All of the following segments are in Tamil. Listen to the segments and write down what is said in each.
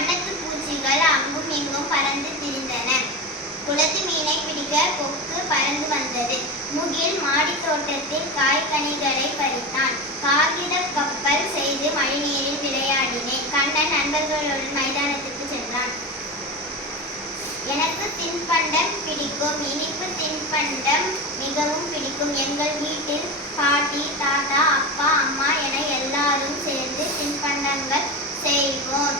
வண்ணத்து பூச்சிகள் அங்கும் இங்கும் பறந்து திரிந்தன. குளத்து மீனை பிடிக்க கொக்கு பறந்து வந்தது. முகில் மாடித் தோட்டத்தில் காய்கனிகளை பறித்தான். காகித கப்பல் செய்து மழைநீரில் விளையாடினேன். கண்ணன் நண்பர்களோடு மைதானத்துக்கு சென்றான். எனக்கு தின்பண்டம் பிடிக்கும். இனிப்பு தின்பண்டம் மிகவும் பிடிக்கும். எங்கள் வீட்டில் பாட்டி, தாத்தா, அப்பா, அம்மா என எல்லாரும் சேர்ந்து தின்பண்டங்கள் செய்வோம்.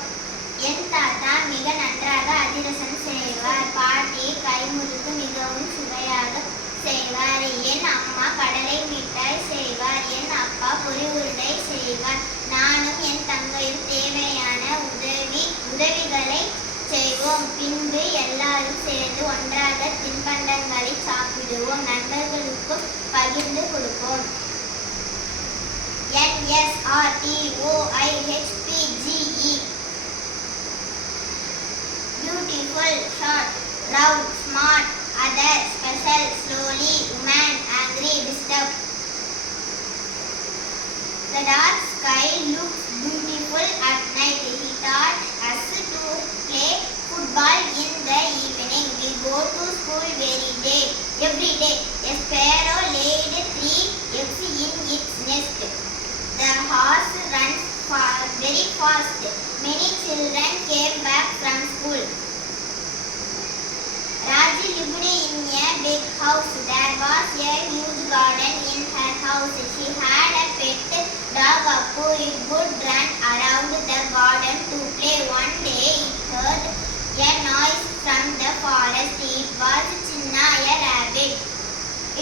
என் தாத்தா மிக நன்றாக அதிரசம் செய்வார். பாட்டி கைமுறுக்கு மிகவும் சுவையாக செய்வார். என் அம்மா கடலை மிட்டாய் செய்வார். என் அப்பா பொரி உருண்டை செய்வார். நானும் என் தங்கையும் தேவையான உதவிகளை செய்வோம். பின்பு எல்லாரும் சேர்ந்து ஒன்றாக தின்பண்டங்களை சாப்பிடுவோம். நண்பர்களுக்கும் பகிர்ந்து கொடுப்போம். NSRTOIHPGE Beautiful, short, round, smart, other, special, slowly, woman, angry, disturbed. The dark sky looks beautiful at night. He taught us to play football in the evening. We go to school every day. A sparrow laid 3 eggs in its nest. The horse runs very fast. Many children came back from school. Raji lived in a big house. There was a huge garden in her house. She had a pet dog Appu. It would run around the garden to play. One day it heard a noise from the forest. It was Chinna, a rabbit.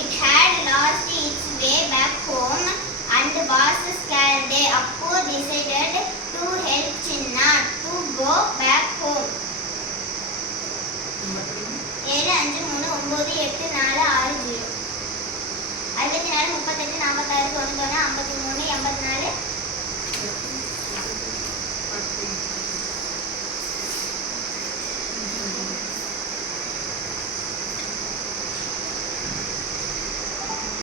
It had lost its way back home and was scared. Appu decided to help Chinna to go back home. 753398660 64 38 46 91